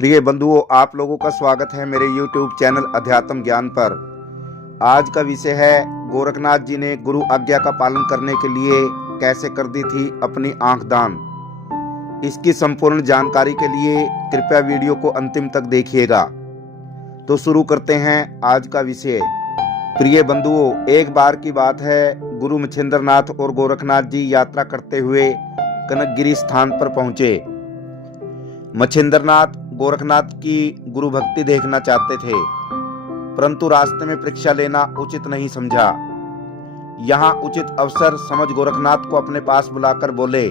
प्रिय बंधुओं, आप लोगों का स्वागत है मेरे YouTube चैनल अध्यात्म ज्ञान पर। आज का विषय है गोरखनाथ जी ने गुरु आज्ञा का पालन करने के लिए कैसे कर दी थी अपनी आंख दान। इसकी संपूर्ण जानकारी के लिए कृपया वीडियो को अंतिम तक देखिएगा। तो शुरू करते हैं आज का विषय। प्रिय बंधुओं, एक बार की बात है, गुरु मच्छिंद्रनाथ और गोरखनाथ जी यात्रा करते हुए कनकगिरी स्थान पर पहुंचे। मच्छिंद्रनाथ गोरखनाथ की गुरु भक्ति देखना चाहते थे, परंतु रास्ते में परीक्षा लेना उचित नहीं समझा। यहाँ उचित अवसर समझ गोरखनाथ को अपने पास बुलाकर बोले,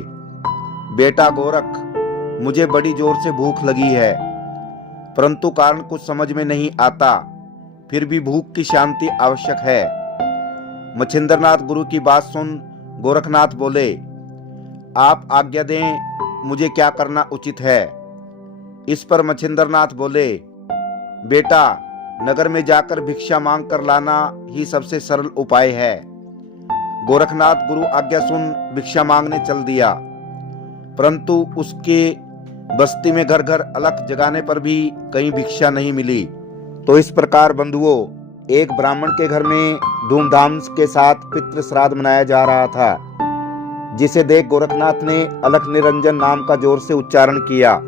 बेटा गोरख, मुझे बड़ी जोर से भूख लगी है, परंतु कारण कुछ समझ में नहीं आता, फिर भी भूख की शांति आवश्यक है। मच्छिंद्रनाथ गुरु की बात सुन गोरखनाथ बोले, आप आज्ञा दें, मुझे क्या करना उचित है। इस पर मच्छिंद्रनाथ बोले, बेटा, नगर में जाकर भिक्षा मांग कर लाना ही सबसे सरल उपाय है। गोरखनाथ गुरु आज्ञा सुन भिक्षा मांगने चल दिया, परंतु उसके बस्ती में घर घर अलख जगाने पर भी कहीं भिक्षा नहीं मिली। तो इस प्रकार बंधुओं, एक ब्राह्मण के घर में धूमधाम के साथ पितृ श्राद्ध मनाया जा रहा था, जिसे देख गोरखनाथ ने अलख निरंजन नाम का जोर से उच्चारण किया।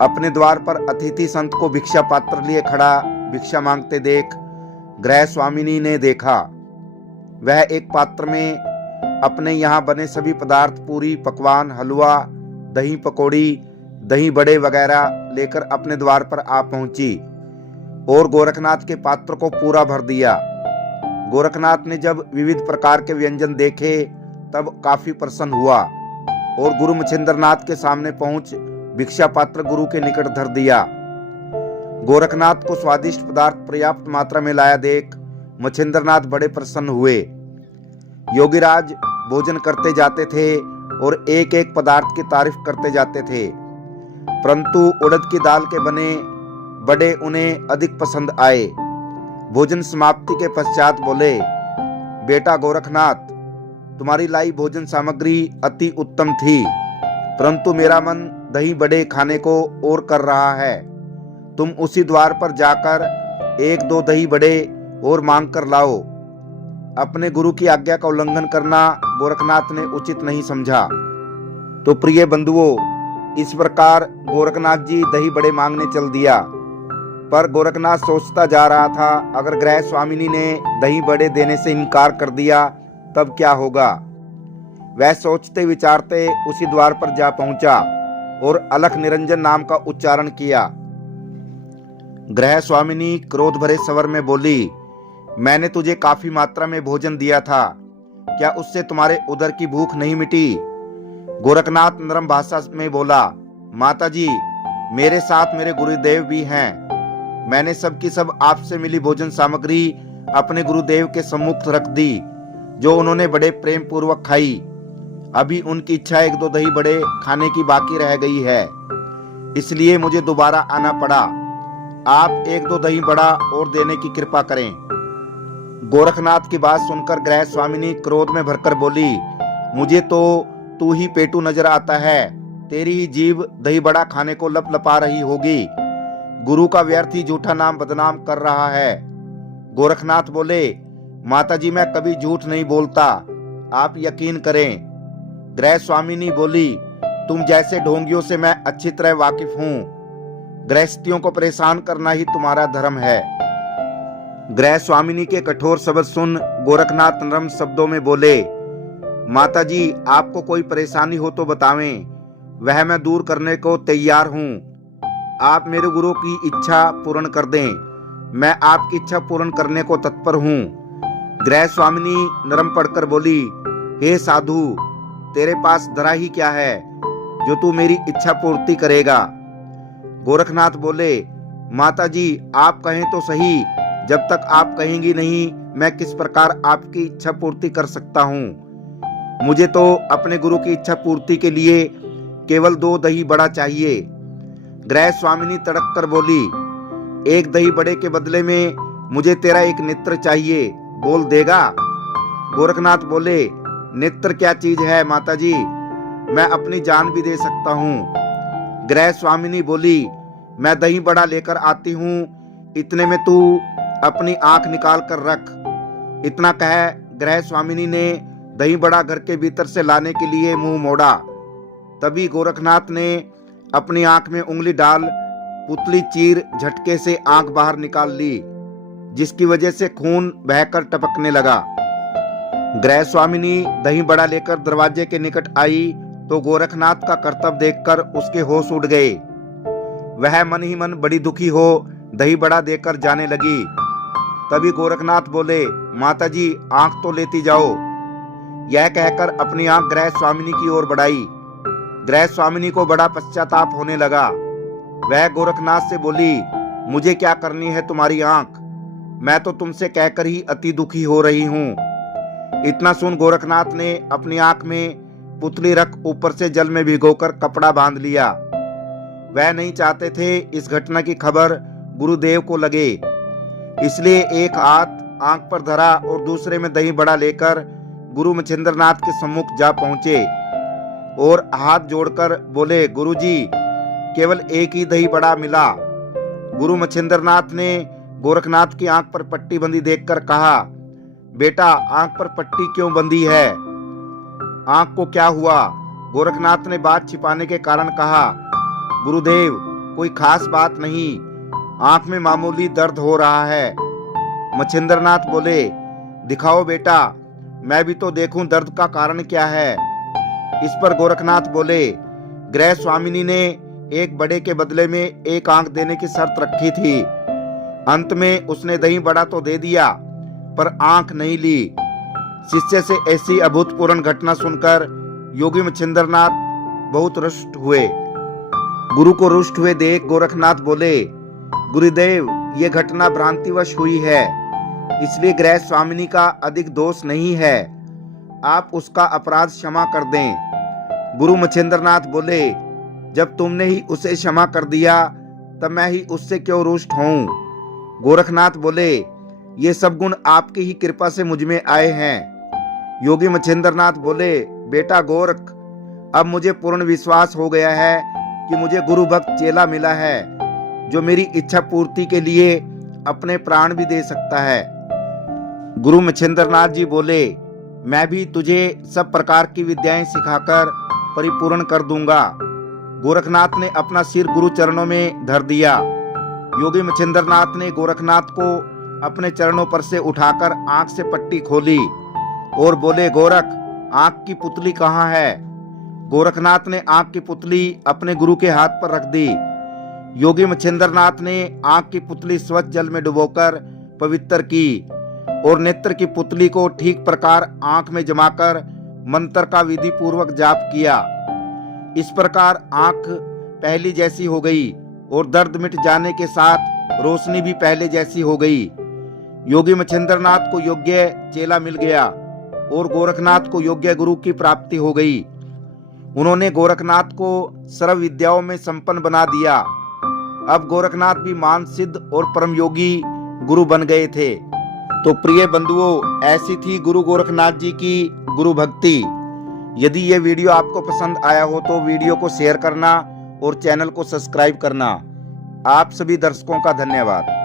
अपने द्वार पर अतिथि संत को भिक्षा पात्र लिए खड़ा भिक्षा मांगते देख गृह स्वामिनी ने देखा। वह एक पात्र में अपने यहाँ बने सभी पदार्थ, पूरी, पकवान, हलवा, दही पकौड़ी, दही बड़े वगैरह लेकर अपने द्वार पर आ पहुंची और गोरखनाथ के पात्र को पूरा भर दिया। गोरखनाथ ने जब विविध प्रकार के व्यंजन देखे तब काफी प्रसन्न हुआ और गुरु मच्छिंद्रनाथ के सामने पहुंच भिक्षा पात्र गुरु के निकट धर दिया। गोरखनाथ को स्वादिष्ट पदार्थ पर्याप्त मात्रा में लाया देख मच्छिंद्रनाथ बड़े प्रसन्न हुए। योगीराज भोजन करते जाते थे और एक एक पदार्थ की तारीफ करते जाते थे, परंतु उड़द की दाल के बने बड़े उन्हें अधिक पसंद आए। भोजन समाप्ति के पश्चात बोले, बेटा गोरखनाथ, तुम्हारी लाई भोजन सामग्री अति उत्तम थी, परंतु मेरा मन दही बड़े खाने को और कर रहा है। तुम उसी द्वार पर जाकर एक दो दही बड़े और मांग कर लाओ। अपने गुरु की आज्ञा का उल्लंघन करना गोरखनाथ ने उचित नहीं समझा। तो प्रिय बंधुओं, इस प्रकार गोरखनाथ जी दही बड़े मांगने चल दिया, पर गोरखनाथ सोचता जा रहा था, अगर गृह स्वामिनी ने दही बड़े देने से इनकार कर दिया तब क्या होगा। वह सोचते विचारते उसी द्वार पर जा पहुंचा और अलख निरंजन नाम का उच्चारण किया। गृह स्वामिनी क्रोध भरे स्वर में बोली, मैंने तुझे काफी मात्रा में भोजन दिया था, क्या उससे तुम्हारे उदर की भूख नहीं मिटी। गोरखनाथ नरम भाषा में बोला, माता जी, मेरे साथ मेरे गुरुदेव भी हैं। मैंने सब की सब आपसे मिली भोजन सामग्री अपने गुरुदेव के सम्मुख रख दी, जो उन्होंने बड़े प्रेम पूर्वक खाई। अभी उनकी इच्छा एक दो दही बड़े खाने की बाकी रह गई है, इसलिए मुझे दोबारा आना पड़ा। आप एक दो दही बड़ा और देने की कृपा करें। गोरखनाथ की बात सुनकर गृह स्वामिनी क्रोध में भरकर बोली, मुझे तो तू ही पेटू नजर आता है, तेरी ही जीभ दही बड़ा खाने को लपलपा रही होगी। गुरु का व्यर्थ ही झूठा नाम बदनाम कर रहा है। गोरखनाथ बोले, माता जी, मैं कभी झूठ नहीं बोलता, आप यकीन करें। गृह स्वामिनी बोली, तुम जैसे ढोंगियों से मैं अच्छी तरह वाकिफ हूं। गृहस्थियों को परेशान करना ही तुम्हारा धर्म है। गृह स्वामिनी के कठोर शब्द सुन गोरखनाथ नरम शब्दों में बोले, माता जी, आपको कोई परेशानी हो तो बतावें, वह मैं दूर करने को तैयार हूं। आप मेरे गुरु की इच्छा पूर्ण कर दें, मैं आपकी इच्छा पूर्ण करने को तत्पर हूं। गृह स्वामिनी नरम पड़कर बोली, हे साधु, तेरे पास धरा ही क्या है जो तू मेरी इच्छा पूर्ति करेगा। गोरखनाथ बोले, माता जी, आप कहें तो सही, जब तक आप कहेंगी नहीं, मैं किस प्रकार आपकी इच्छा पूर्ति कर सकता हूँ। मुझे तो अपने गुरु की इच्छा पूर्ति के लिए केवल दो दही बड़ा चाहिए। गृह स्वामिनी तड़क कर बोली, एक दही बड़े के बदले में मुझे तेरा एक नेत्र चाहिए, बोल देगा। गोरखनाथ बोले, नेत्र क्या चीज है माता जी, मैं अपनी जान भी दे सकता हूँ। गृह स्वामिनी बोली, मैं दही बड़ा लेकर आती हूँ, इतने में तू अपनी आंख निकाल कर रख। इतना कह गृह स्वामिनी ने दही बड़ा घर के भीतर से लाने के लिए मुंह मोड़ा। तभी गोरखनाथ ने अपनी आंख में उंगली डाल पुतली चीर झटके से आंख बाहर निकाल ली, जिसकी वजह से खून बहकर टपकने लगा। गृह स्वामिनी दही बड़ा लेकर दरवाजे के निकट आई तो गोरखनाथ का करतब देखकर उसके होश उड़ गए। वह मन ही मन बड़ी दुखी हो दही बड़ा देकर जाने लगी। तभी गोरखनाथ बोले, माताजी आंख तो लेती जाओ। यह कहकर अपनी आंख गृह स्वामिनी की ओर बढ़ाई। गृह स्वामिनी को बड़ा पश्चाताप होने लगा। वह गोरखनाथ से बोली, मुझे क्या करनी है तुम्हारी आंख, मैं तो तुमसे कहकर ही अति दुखी हो रही हूँ। इतना सुन गोरखनाथ ने अपनी आंख में पुतली रख ऊपर से जल में भिगोकर कपड़ा बांध लिया। वह नहीं चाहते थे इस घटना की खबर गुरुदेव को लगे, इसलिए एक हाथ आंख पर धरा और दूसरे में दही बड़ा लेकर गुरु मच्छिंद्रनाथ के सम्मुख जा पहुंचे और हाथ जोड़कर बोले, गुरुजी केवल एक ही दही बड़ा मिला। गुरु मच्छिंद्रनाथ ने गोरखनाथ की आंख पर पट्टी बंधी देखकर कहा, बेटा आंख पर पट्टी क्यों बंधी है, आंख को क्या हुआ? गोरखनाथ ने बात छिपाने के कारण कहा, गुरुदेव कोई खास बात नहीं, आंख में मामूली दर्द हो रहा है। मच्छिंद्रनाथ बोले, दिखाओ बेटा, मैं भी तो देखूं दर्द का कारण क्या है। इस पर गोरखनाथ बोले, गृह स्वामिनी ने एक बड़े के बदले में एक आंख देने की शर्त रखी थी। अंत में उसने दही बड़ा तो दे दिया पर आंख नहीं ली। शिष्य से ऐसी अभूतपूर्व घटना सुनकर योगी मच्छिंद्रनाथ बहुत रुष्ट हुए। गुरु को रुष्ट हुए देख गोरखनाथ बोले, गुरुदेव ये घटना भ्रांतिवश हुई है, इसलिए गृह स्वामिनी का अधिक दोष नहीं है, आप उसका अपराध क्षमा कर दें। गुरु मच्छिंद्रनाथ बोले, जब तुमने ही उसे क्षमा कर दिया तब मैं ही उससे क्यों रुष्ट हूँ। गोरखनाथ बोले, ये सब गुण आपकी ही कृपा से मुझ में आए हैं। योगी मच्छिंद्रनाथ बोले, बेटा गोरख, अब मुझे पूर्ण विश्वास हो गया है कि मुझे गुरु भक्त चेला मिला है जो मेरी इच्छा पूर्ति के लिए अपने प्राण भी दे सकता है। गुरु मच्छिंद्रनाथ जी बोले, मैं भी तुझे सब प्रकार की विद्याएं सिखाकर परिपूर्ण कर दूंगा। गोरखनाथ ने अपना सिर गुरु चरणों में धर दिया। योगी मच्छिंद्रनाथ ने गोरखनाथ को अपने चरणों पर से उठाकर आंख से पट्टी खोली और बोले, गोरख आंख की पुतली कहाँ है? गोरखनाथ ने आंख की पुतली अपने गुरु के हाथ पर रख दी। योगी मच्छिंद्रनाथ ने आंख की पुतली स्वच्छ जल में डुबोकर पवित्र की और नेत्र की पुतली को ठीक प्रकार आंख में जमाकर मंत्र का विधि पूर्वक जाप किया। इस प्रकार आंख पहली जैसी हो गई और दर्द मिट जाने के साथ रोशनी भी पहले जैसी हो गई। योगी मच्छिंद्रनाथ को योग्य चेला मिल गया और गोरखनाथ को योग्य गुरु की प्राप्ति हो गई। उन्होंने गोरखनाथ को सर्व विद्याओं में संपन्न बना दिया। अब गोरखनाथ भी मान सिद्ध और परम योगी गुरु बन गए थे। तो प्रिय बंधुओं, ऐसी थी गुरु गोरखनाथ जी की गुरु भक्ति। यदि ये वीडियो आपको पसंद आया हो तो वीडियो को शेयर करना और चैनल को सब्सक्राइब करना। आप सभी दर्शकों का धन्यवाद।